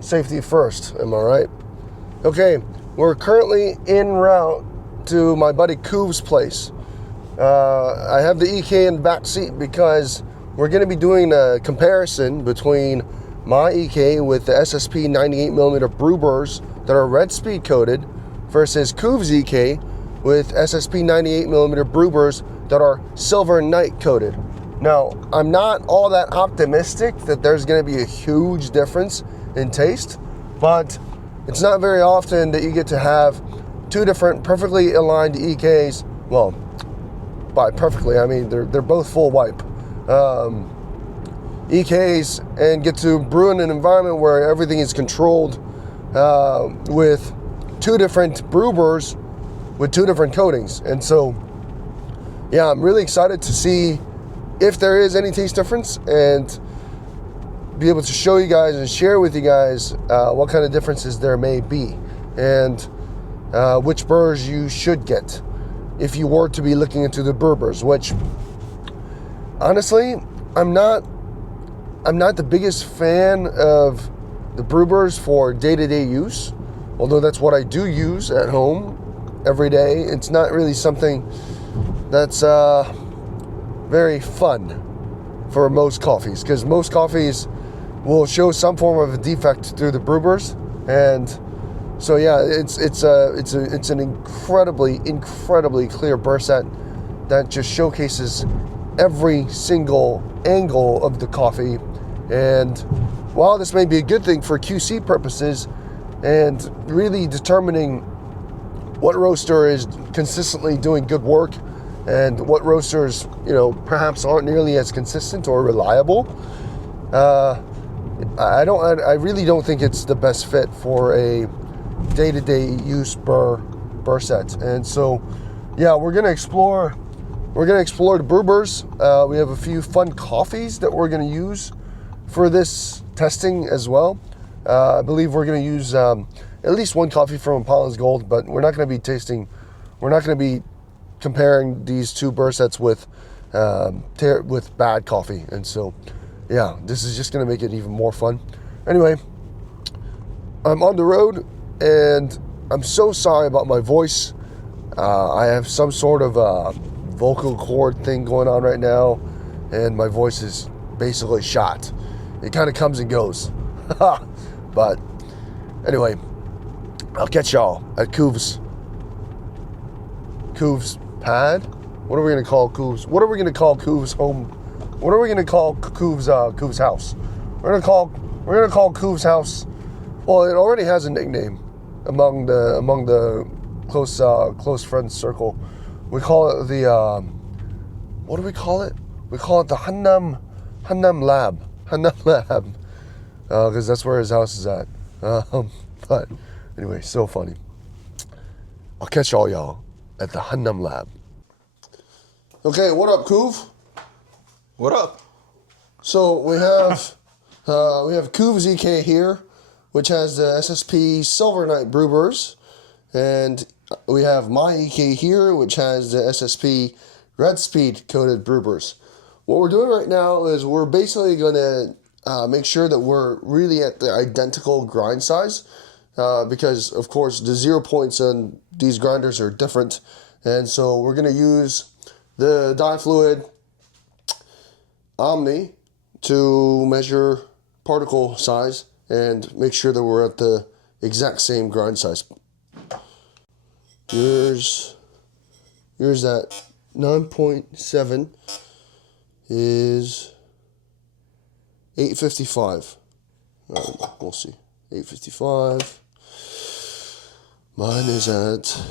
Safety first, am I right? Okay, we're currently en route to my buddy Couv's place. I have the EK in the back seat because we're going to be doing a comparison between my EK with the SSP 98mm Brew Burrs that are red speed coated versus Couv's EK with SSP 98mm Brew Burrs that are silver night coated. Now, I'm not all that optimistic that there's going to be a huge difference in taste, but it's not very often that you get to have two different perfectly aligned EKs. Well, by perfectly, I mean they're both full wipe EKs, and get to brew in an environment where everything is controlled with two different brew burrs with two different coatings. And so, yeah, I'm really excited to see if there is any taste difference and be able to show you guys and share with you guys what kind of differences there may be and which burrs you should get if you were to be looking into the Brew Burrs, which honestly, I'm not the biggest fan of the Brew Burrs for day-to-day use, although that's what I do use at home every day. It's not really something that's very fun for most coffees, because most coffees will show some form of a defect through the Brew Burrs. And so yeah, it's an incredibly clear burr set that just showcases every single angle of the coffee. And while this may be a good thing for QC purposes and really determining what roaster is consistently doing good work and what roasters, perhaps aren't nearly as consistent or reliable, I really don't think it's the best fit for a day-to-day use burr set. And so, yeah, we're gonna explore the Brew Burrs. We have a few fun coffees that we're gonna use for this testing as well. I believe we're gonna use at least one coffee from Pollen's Gold, but we're not gonna be comparing these two burr sets with bad coffee. And so, yeah, this is just gonna make it even more fun. Anyway, I'm on the road and I'm so sorry about my voice. I have some sort of vocal cord thing going on right now, and my voice is basically shot. It kind of comes and goes. But anyway, I'll catch y'all at Couv's pad. What are we gonna call Couv's? What are we gonna call Couv's home? What are we gonna call Couv's house? We're gonna call Couv's house. Well, it already has a nickname among the close friends circle. We call it the what do we call it? We call it the Hannam Lab. Because that's where his house is at. But anyway, so funny. I'll catch all y'all at the Hannam Lab. Okay, what up, Couv? What up? So we have Couv's EK here, which has the SSP Silver Night Brew Burrs, and we have my EK here, which has the SSP Red Speed Coated Brew Burrs. What we're doing right now is we're basically going to make sure that we're really at the identical grind size, because of course the 0 points on these grinders are different, and so we're going to use the Difluid Omni to measure particle size and make sure that we're at the exact same grind size. Yours at 9.7 is 855. We'll see. 855. Mine is at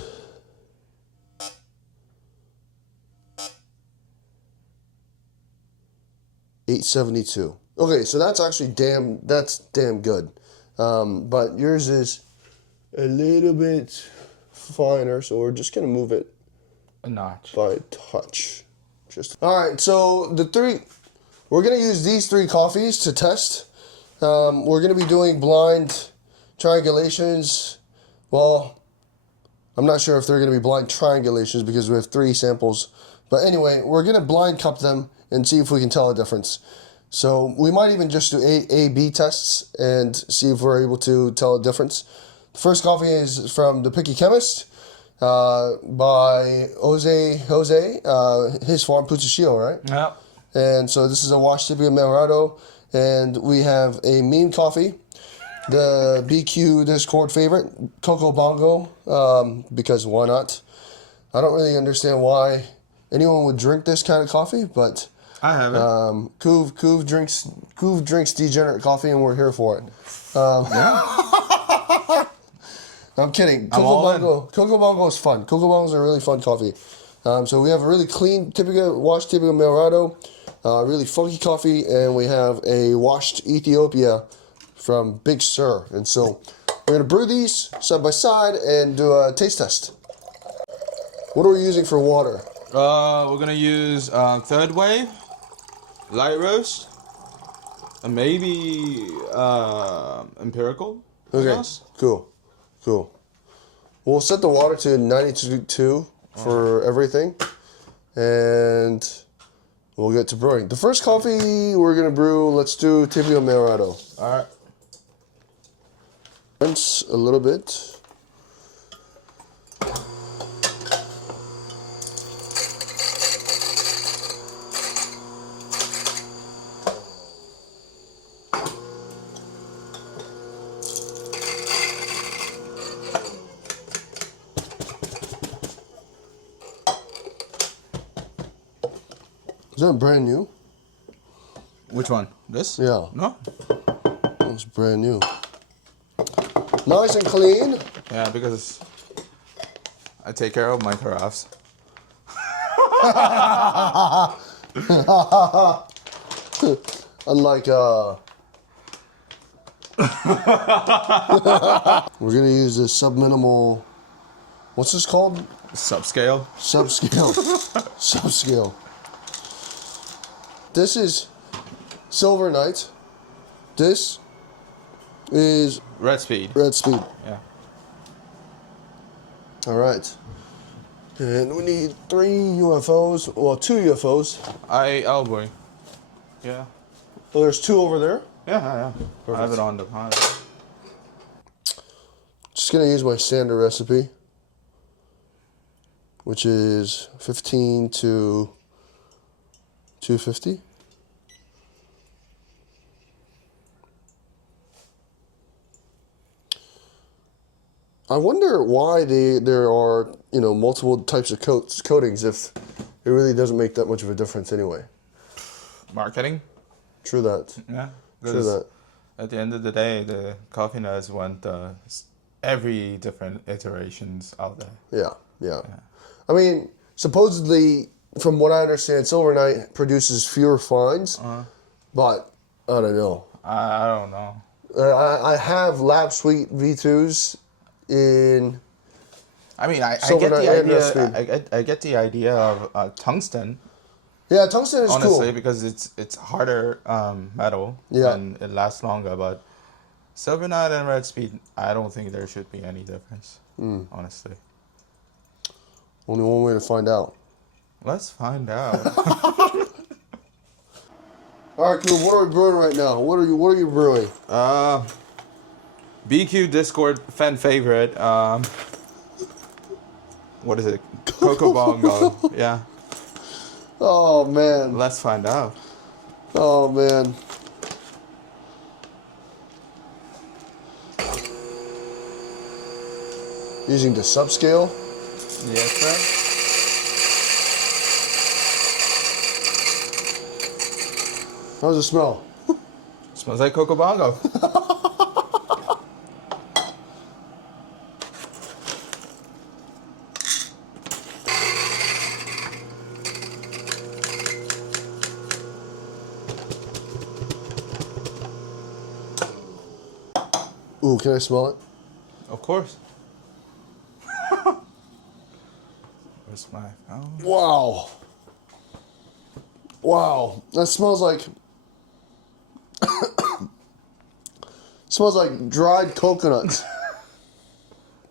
872. Okay, so that's actually damn good. But yours is a little bit finer, so we're just gonna move it a notch by a touch. All right. So we're gonna use these three coffees to test. We're gonna be doing blind triangulations. Well, I'm not sure if they're gonna be blind triangulations because we have three samples. But anyway, we're gonna blind cup them and see if we can tell a difference. So we might even just do A/B tests and see if we're able to tell a difference. The first coffee is from The Picky Chemist by Jose, his farm, Putuchio, right? Yeah. And so this is a washed Tibia Melorado, and we have a mean coffee, the BQ Discord favorite, Coco Bongo, because why not? I don't really understand why anyone would drink this kind of coffee, but I have it. Couv drinks degenerate coffee, and we're here for it. I'm kidding. Coco Bongo is fun. Coco Bongo is a really fun coffee. So we have a really clean, washed Tibia Melorado, really funky coffee, and we have a washed Ethiopia from Big Sur. And so we're gonna brew these side by side and do a taste test. What are we using for water? We're gonna use third wave, light roast, and maybe empirical. Okay, cool. We'll set the water to 92 for everything, and we'll get to brewing. The first coffee we're gonna brew, let's do Tibia Melorado. All right. Rinse a little bit. Is that brand new? Which one? This? Yeah. No? It's brand new. Nice and clean. Yeah, because I take care of my carafes. Unlike, we're gonna use this subminimal, what's this called? Subscale. Subscale. This is Silver Knight. This is Red speed. Yeah. All right. And we need 3 UFOs. Well, 2 UFOs. I'll bring. Yeah. Well, there's 2 over there. Yeah. I have it on the pile. Just gonna use my standard recipe, which is 15 to 250. I wonder why there are multiple types of coatings if it really doesn't make that much of a difference anyway. Marketing. True that. Yeah. True that. At the end of the day, the coffee nuts want every different iterations out there. Yeah. I mean, supposedly, from what I understand, Silver Knight produces fewer fines, but I don't know. I don't know. I have Lab Sweet V2s in. I mean, I get Silver the Knight and idea. I get the idea of tungsten. Yeah, tungsten is honestly, cool. because it's harder metal and it lasts longer. But Silver Knight and Red Speed, I don't think there should be any difference. Honestly. Only one way to find out. Let's find out. All right, cool. What are we brewing right now? What are you brewing? BQ Discord fan favorite. What is it? Coco Bongo. Yeah. Oh man. Let's find out. Oh man. Using the subscale. Yes, sir. How's it smell? Smells like Coco Bongo. Ooh, can I smell it? Of course. Where's my phone? Wow. Wow. That smells like smells like dried coconuts.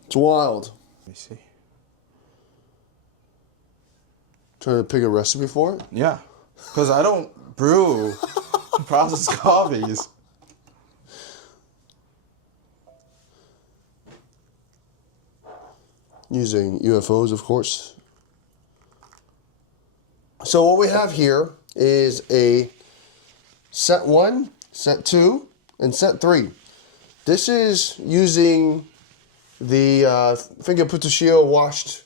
It's wild. Let me see. Trying to pick a recipe for it? Yeah. Because I don't brew Processed coffees. Using UFOs, of course. So what we have here is a set 1, set 2, and set 3. This is using the Finca Putushio washed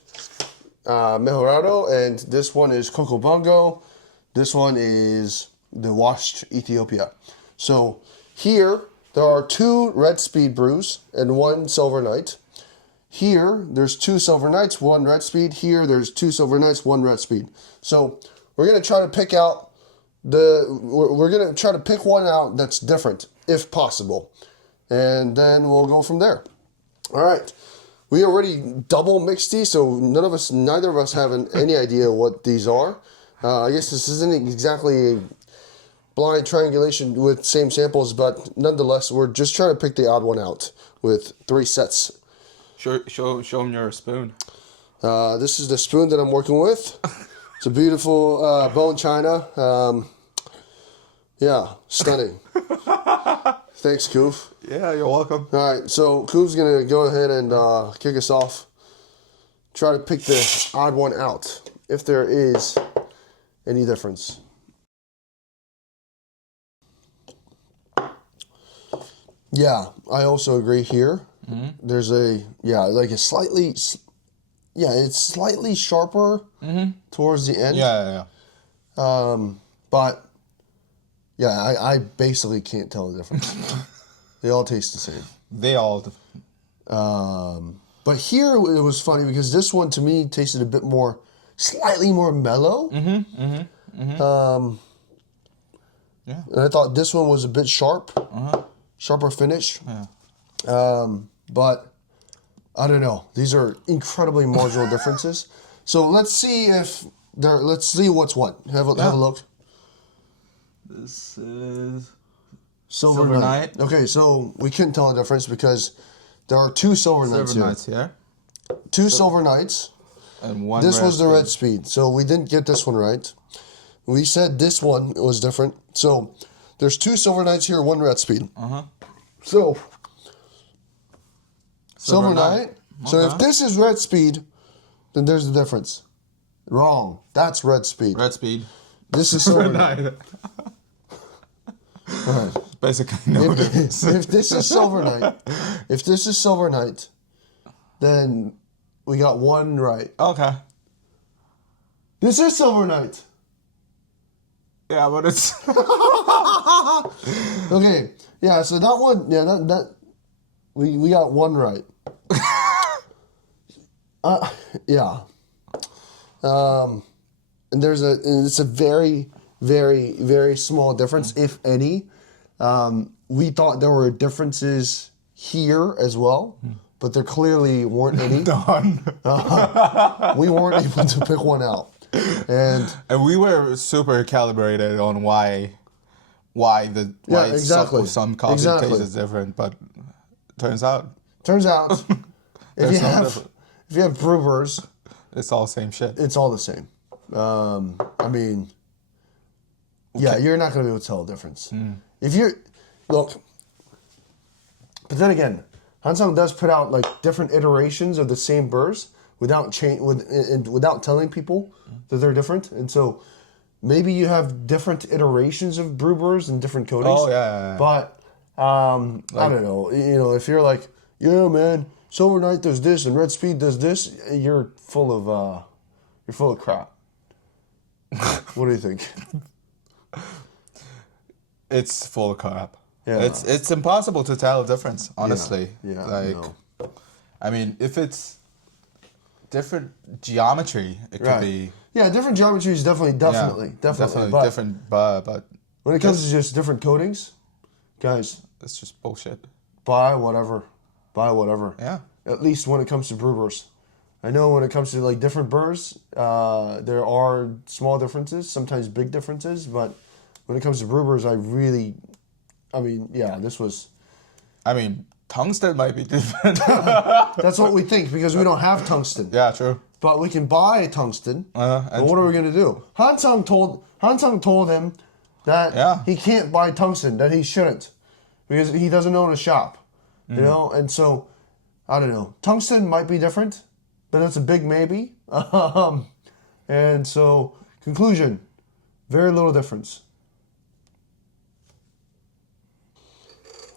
Mejorado, and this one is Coco Bongo. This one is the washed Ethiopia. So here there are 2 red speed brews and 1 silver night. Here there's 2 silver nights, 1 red speed. Here there's 2 silver nights, 1 red speed. So we're gonna try to pick out we're gonna try to pick one out that's different if possible, and then we'll go from there. All right. We already double mixed these, so neither of us have any idea what these are. I guess this isn't exactly a blind triangulation with same samples, but nonetheless, we're just trying to pick the odd one out with 3 sets. Show them your spoon. This is the spoon that I'm working with. It's a beautiful bone china. Yeah, stunning. Thanks, Couv. Yeah, you're welcome. All right, so Couv's going to go ahead and kick us off. Try to pick the odd one out, if there is any difference. Yeah, I also agree here. Mm-hmm. There's it's slightly sharper towards the end. Yeah. But yeah, I basically can't tell the difference. They all taste the same. They all. But here it was funny because this one to me tasted a bit more, slightly more mellow. Yeah. And I thought this one was a bit sharp, sharper finish. Yeah. But I don't know. These are incredibly marginal differences. So let's see let's see what's what. Have a look. This is Silver Night. Okay, so we couldn't tell the difference because there are 2 Silver Nights here. 2 Silver Nights. And 1 This red was the red speed, so we didn't get this one right. We said this one was different. So there's 2 Silver Nights here, 1 red speed. So Silver Night. Okay. So if this is red speed, then there's the difference. Wrong. That's red speed. Red speed. This is Silver Night. All right. Basically no difference. If this is Silver Night, then we got 1 right. Okay. This is Silver Night. Yeah, but it's okay. Yeah, so that one, we got 1 right. Yeah. And it's a very, very, very small difference, if any. We thought there were differences here as well, but there clearly weren't any. We weren't able to pick one out. And we were super calibrated on why exactly. some coffee tastes different, but turns out if you have Brewers, it's all same shit. It's all the same. I mean, yeah, you're not going to be able to tell the difference. If you're look, but then again, Hansung does put out like different iterations of the same Burrs without telling people that they're different, and so maybe you have different iterations of Brew Burrs and different coatings. Oh yeah. But I don't know. You know, if you're like, yeah, man, Silver Night does this and Red Speed does this, you're full of crap. What do you think? It's full of crap. Yeah. It's impossible to tell the difference, honestly. Yeah. I mean, if it's different geometry, it could be. Yeah, different geometry is definitely but different. But when it comes to just different coatings, guys, it's just bullshit. Buy whatever. Yeah. At least when it comes to Brewers. I know when it comes to like different Burrs, there are small differences, sometimes big differences, but when it comes to Brewers, this was. I mean, tungsten might be different. That's what we think because we don't have tungsten. Yeah, true. But we can buy tungsten. And what are we going to do? Hansung told him, that he can't buy tungsten, that he shouldn't, because he doesn't own a shop, you know? And so, I don't know. Tungsten might be different, but that's a big maybe. And so, conclusion, very little difference.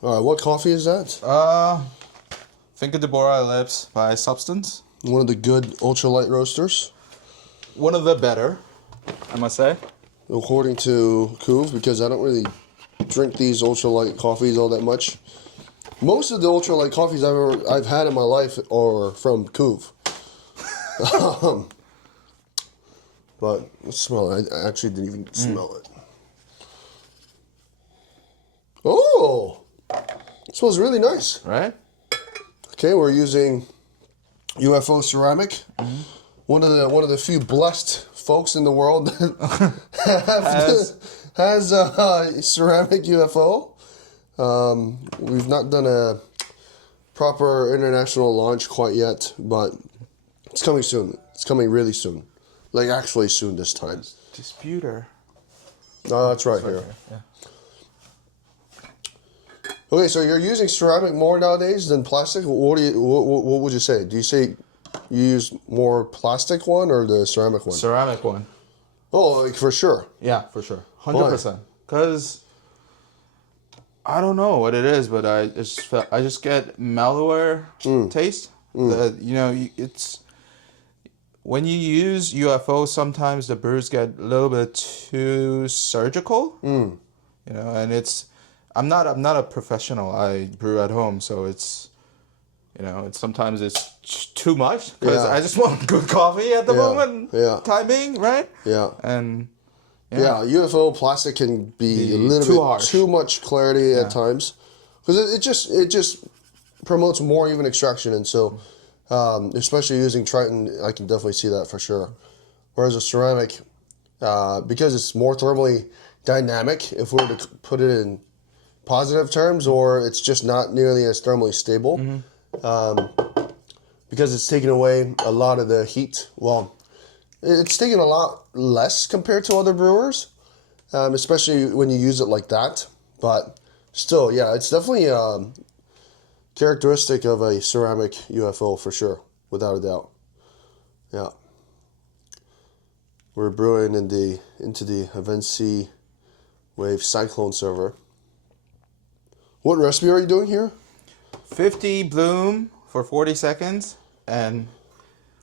All right, what coffee is that? Finca de Bora Lips by Substance. One of the good ultralight roasters. One of the better, I must say. According to Couv, because I don't really drink these ultralight coffees all that much. Most of the ultralight coffees I've had in my life are from Couv. But let's smell it. I actually didn't even smell it. Oh, it smells really nice. Right? Okay, we're using UFO ceramic. One of the few blessed folks in the world that has ceramic UFO. We've not done a proper international launch quite yet, but it's coming soon. It's coming really soon. Like actually soon this time. Disputer. Oh, that's right here. Yeah. Okay, so you're using ceramic more nowadays than plastic? What would you say? Do you say you use more plastic one or the ceramic one? Ceramic one. Oh, like for sure. Yeah, for sure. 100%. Because I don't know what it is, but I just get mellower taste. It's when you use UFO, sometimes the brews get a little bit too surgical. You know, and I'm not a professional. I brew at home, so it's sometimes it's too much because I just want good coffee at the moment. Yeah. Time being, right? Yeah. And UFO plastic can be a little bit harsh. Too much clarity at times, because it just promotes more even extraction, and so especially using Triton, I can definitely see that for sure. Whereas a ceramic, because it's more thermally dynamic, if we were to put it in positive terms, or it's just not nearly as thermally stable, because it's taking away a lot of the heat. Well, it's taking a lot less compared to other brewers, especially when you use it like that. But still, yeah, it's definitely characteristic of a ceramic UFO for sure, without a doubt. Yeah. We're brewing into the Avency Wave Cyclone server. What recipe are you doing here? 50 bloom for 40 seconds, and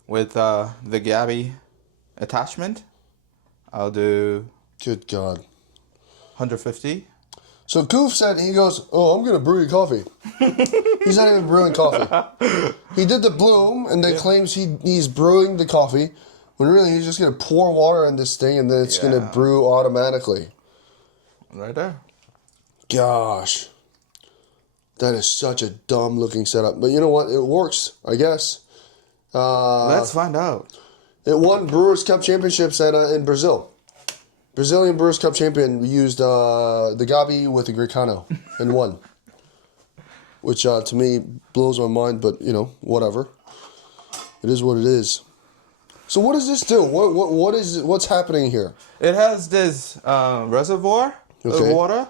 with the Gabby attachment, I'll do... Good God. 150. So Couv said, he goes, oh, I'm going to brew your coffee. He's not even brewing coffee. He did the bloom, and then claims he's brewing the coffee, when really he's just going to pour water in this thing, and then it's going to brew automatically. Right there. Gosh. That is such a dumb looking setup. But you know what? It works, I guess. Let's find out. It won Brewers Cup championships in Brazil. Brazilian Brewers Cup champion used the Gabi with the Grecano and won. Which to me blows my mind, but you know, whatever. It is what it is. So what does this do? What's happening here? It has this reservoir of water.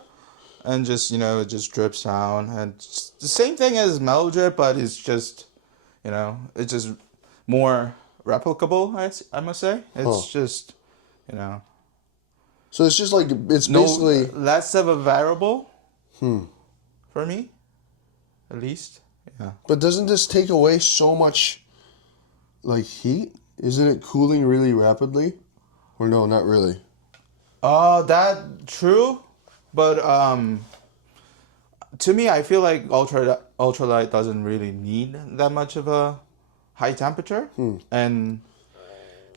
And just, it just drips down. And it's the same thing as mellow drip, but it's just, it's just more replicable, I must say. It's just, So it's just like, it's basically... less of a variable for me, at least. Yeah. But doesn't this take away so much, like, heat? Isn't it cooling really rapidly? Or no, not really? That true. But to me, I feel like ultralight doesn't really need that much of a high temperature, and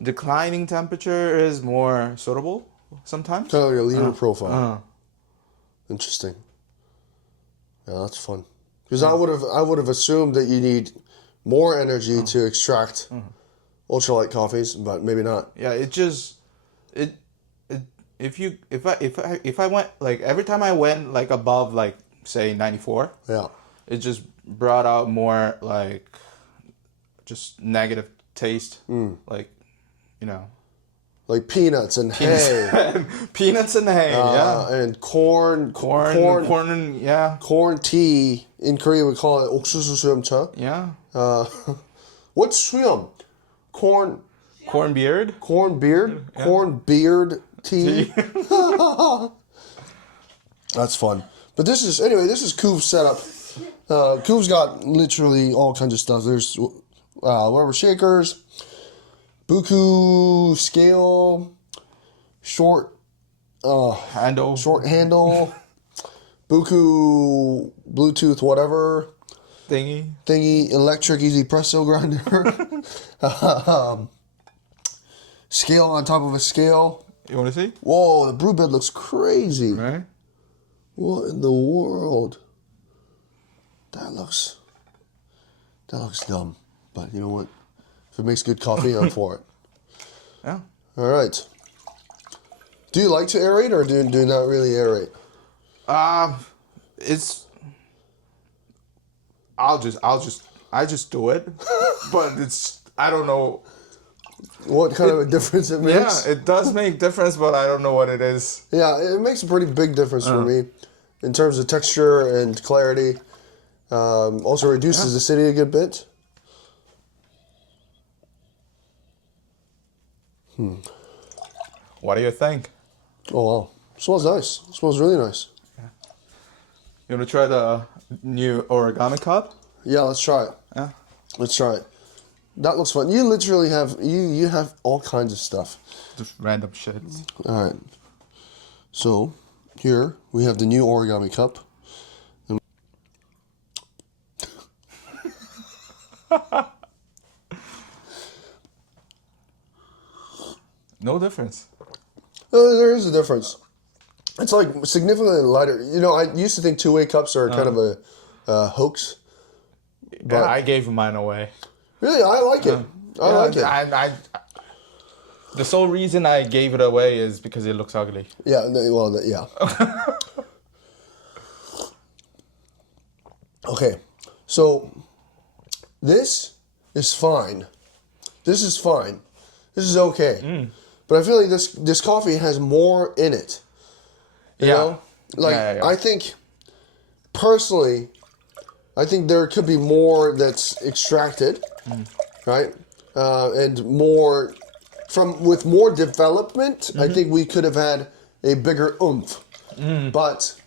declining temperature is more suitable sometimes. Kind of like a leader profile. Interesting. Yeah, that's fun. Because I would have assumed that you need more energy to extract ultralight coffees, but maybe not. Yeah, if I went, like, every time I went, like, above, like, say 94, it just brought out more, like, just negative taste, like, like peanuts and hay. Peanuts and hay, yeah. And corn and, yeah. corn tea. In Korea we call it 옥수수 수염차. Yeah. What's 수염? Corn beard? Corn beard? Yeah. Corn beard tea. That's fun. But this is Couv's setup. Couv's got literally all kinds of stuff. There's rubber shakers, buku scale, short handle, buku Bluetooth whatever thingy, electric easy presso grinder, scale on top of a scale. You want to see? Whoa, the brew bed looks crazy. Right? What in the world? That looks dumb. But you know what? If it makes good coffee, I'm for it. Yeah. All right. Do you like to aerate or do you not really aerate? I just do it. But I don't know what kind of a difference it makes. Yeah, it does make difference, but I don't know what it is. Yeah, it makes a pretty big difference for me in terms of texture and clarity. Also reduces acidity a good bit. What do you think? Oh wow, it smells nice. It smells really nice. Yeah. You want to try the new origami cup? Yeah, let's try it. Yeah, let's try it. That looks fun. You literally have you have all kinds of stuff. Just random shit. All right. So here we have the new origami cup. No difference. There is a difference. It's like significantly lighter. You know, I used to think two-way cups are kind of a hoax. But I gave mine away. Really, I like it. I like it. The sole reason I gave it away is because it looks ugly. Yeah, well, yeah. Okay, so this is fine. This is fine. This is okay. But I feel like this coffee has more in it. You know? Like, I think, personally, there could be more that's extracted, right? And more, with more development, I think we could have had a bigger oomph. But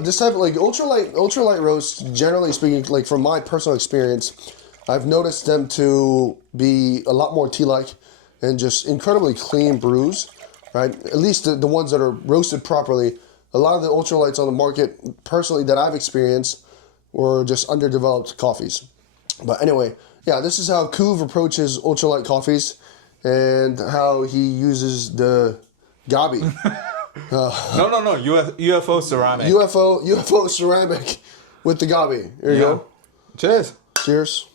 this type of, like, ultralight roasts, generally speaking, like, from my personal experience, I've noticed them to be a lot more tea-like and just incredibly clean brews, right? At least the ones that are roasted properly. A lot of the ultralights on the market, personally, that I've experienced, were just underdeveloped coffees. But anyway, yeah, this is how Couv approaches ultralight coffees and how he uses the gabi. No, UFO ceramic. UFO ceramic with the gabi. Here you go. Cheers. Cheers.